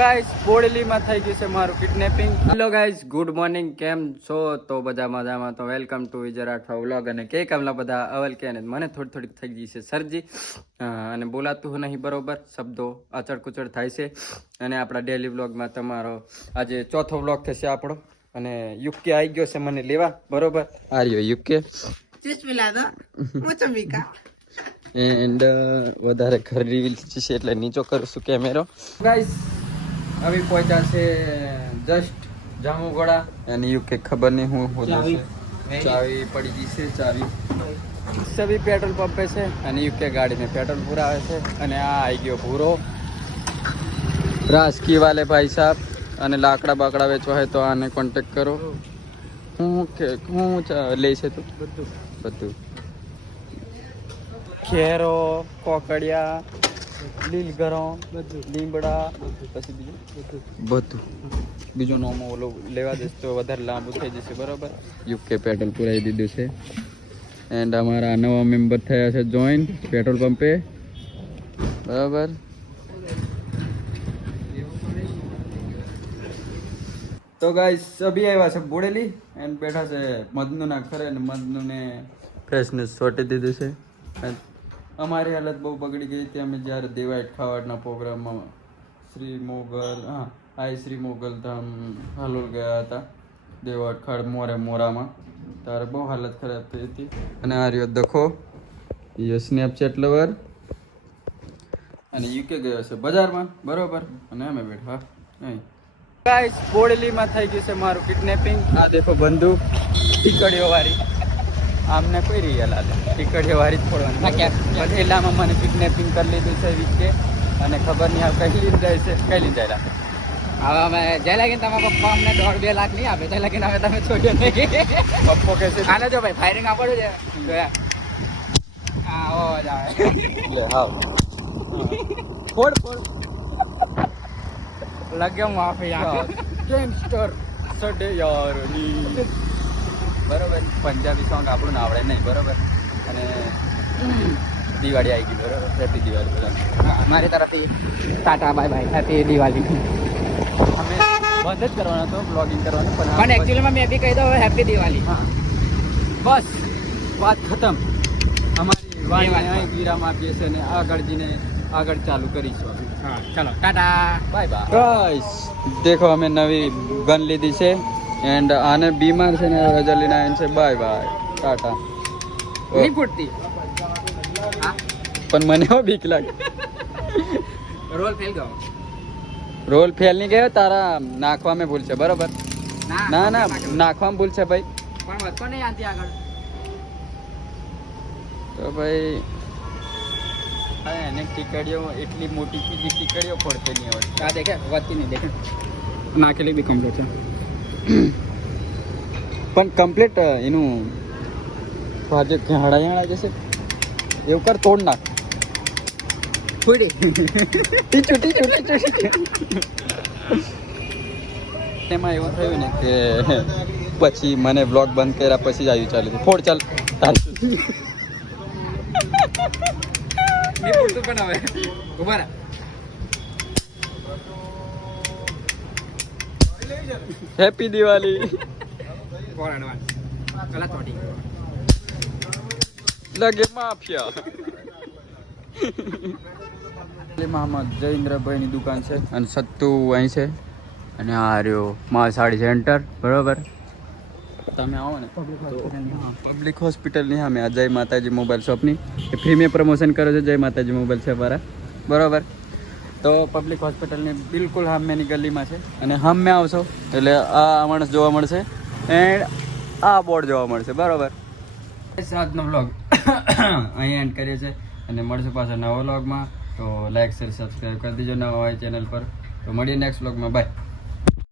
Guys બોડેલીમાં થઈ ગયું છે મારું kidnapping. Hello guys, good morning, કેમ છો? તો બધા મજામાં. તો welcome to Vijay Rathwa vlog. અને કે કામલા બધા અવલ કે ને મને થોડી થઈ ગઈ છે શરદી અને બોલાતું નહીં બરોબર, શબ્દો અચળ કુચળ થાય છે. અને આપણા ડેલી વ્લોગમાં તમારો આજે ચોથો વ્લોગ થશે આપણો. અને યુકે આવી ગયો છે મને લેવા, બરોબર. આ રહ્યો યુકે એન્ડ વધારે ઘર રિવીલ છે એટલે નીચો કરું છું કેમેરો. ગાઈસ अभी पहुंचा से जस्ट जामूगोड़ा यानी યુકે ખબર નહીં હું ચાવી પડી ગઈ છે. ચાવી સभी પેટ્રોલ પંપ पे છે અને યુકે ગાડી में पेट्रोल पूरा આવે છે. અને આ આવી ગયો પૂરો રાસકી વાલે ભાઈ સાહેબ. અને લાકડા બાકડા વેચવા હોય તો આને કોન્ટેક્ટ કરો. હું લે છે તું બધું ખેરો કોકડિયા લીલગરો લીમડા પછી બધું બીજું નોમો ઓલો લેવા જશે તો વધારે લાંબુ થઈ જશે બરાબર. યુકે પેટ્રોલ પુરાઈ દીધું છે. એન્ડ અમારા નવા મેમ્બર થયા છે જોઈન પેટ્રોલ પંપે, બરાબર. તો ગાઈસ અભી આવ્યા છે બોડેલી એન્ડ બેઠા છે મદનુના ઘરે અને મદનુને ફ્રેશનેસ છોટી દીધું છે. અમારી હાલત બહુ બગડી ગઈ હતી. અમે જ્યારે દેવાઈટ ખાવાડના પ્રોગ્રામમાં શ્રી મોગલ ધામ હાલોલ ગયા હતા દેવાઈટ ખાડ મોરામાં, ત્યારે બહુ હાલત ખરાબ થઈ હતી. અને આ રહ્યો દખો એ સ્નેપચેટ લવર અને યુકે ગયો છે બજારમાં, બરોબર. અને અમે બેઠા અહીં. ગાઈસ બોડેલીમાં થઈ ગયું છે મારું કિડનેપિંગ. આ દેખો બંદૂક ટીકડીઓ વાળી આમને કોઈ રિયલ આલે ટીકડીઓ વાળી છોડવાની એટલામાં મને કિડનેપિંગ કરી લીધું છે વીકે. અને ખબર નહીં આ કઈ લીધે જાય છે કઈ લીધે જાય. હવે અમે જય લાગીને તમારા પપ્પા અમને 1.5-2 લાખ નહીં આપે, જય લાગીને હવે તમે છોડ્યો નહીં. પપ્પો કે છે આને જો ભાઈ ફાયરિંગ આપડું છે જોયા. હા ઓ જાય લે હાવ ફોડ લગ્યો માફી યાર ગેંગસ્ટર સડે યારની, બરોબર. પંજાબી સોંગ આપણું ના આવડે નહીં, બરોબર. અને દિવાળી આવી ગઈ, બરોબર. હેપી દિવાળી બધા મારી તરફથી Tata bye bye, happy Diwali. અમે બંધ જ કરવાનો હતો બ્લોગિંગ કરવાનું પણ એકચ્યુઅલીમાં મેં બી કહી દઉં હવે હેપી દિવાળી. હા બસ વાત ખતમ. અમારી વાણી વિરામ આપીએ છીએ અને આગળ ચાલુ કરીશું. હા ચાલો ટાટા બાય બાય. ગાઈસ દેખો અમે નવી ગન લીધી છે એન્ડ આને બીમાર છે ને રજા લઈને આવ્યા છે. Bye bye Tata. નહીં ફૂટતી પણ મને હો બીક લાગે. રોલ ફેલ ગયો. રોલ ફેલ નહીં ગયો, તારા નાખવામાં ભૂલ છે, બરોબર. ના નાખવામાં ભૂલ છે ભાઈ. પણ વધતો નહીં આનથી આગળ તો ભાઈ એને ટીકડીઓ એટલી મોટી કીધી ટીકડીઓ પડતે નહીં આવડતી. આ દેખે વધતી નહીં દેખે નાખેલી બી કમ્પ્લીટ છે પણ કમ્પ્લીટ એનું ભાજે હળાઈ જશે એવું કર, તોડ નાખ. ફૂડી ટીચું એમાં એવું થયું ને કે પછી મને બ્લોગ બંધ કર્યા પછી જ આવ્યું ચાલે ફોડ ચાલ નહીં ફૂટતું પણ હવે ઉભા રહે. હેપી દિવાળી. ફોર એડવાન્સ કલા ચોટી લગે માફિયા. મહમદ જયેન્દ્રભાઈની દુકાન છે અને સત્તુ અહીં છે. અને આ રહ્યો મા સાડી સેન્ટર, બરોબર. તમે આવો ને તો પબ્લિક હોસ્પિટલની સામે આ જય માતાજી મોબાઈલ શોપની એ ફ્રી મેં પ્રમોશન કરે છે. જય માતાજી મોબાઈલ શોપ વાળા, બરોબર. તો પબ્લિક હોસ્પિટલની બિલકુલ સામેની ગલીમાં છે. અને સામે આવશો એટલે આ માણસ જોવા મળશે એન્ડ આ બોર્ડ જોવા મળશે, બરોબર. આજનો વ્લોગ અહીં એન્ડ કરીએ છીએ અને મળશે પાછા નવા વ્લોગમાં. તો લાઈક શેર સબસ્ક્રાઈબ કરી દીજો નવા હોય ચેનલ પર. તો મળીએ નેક્સ્ટ વ્લોગમાં. બાય.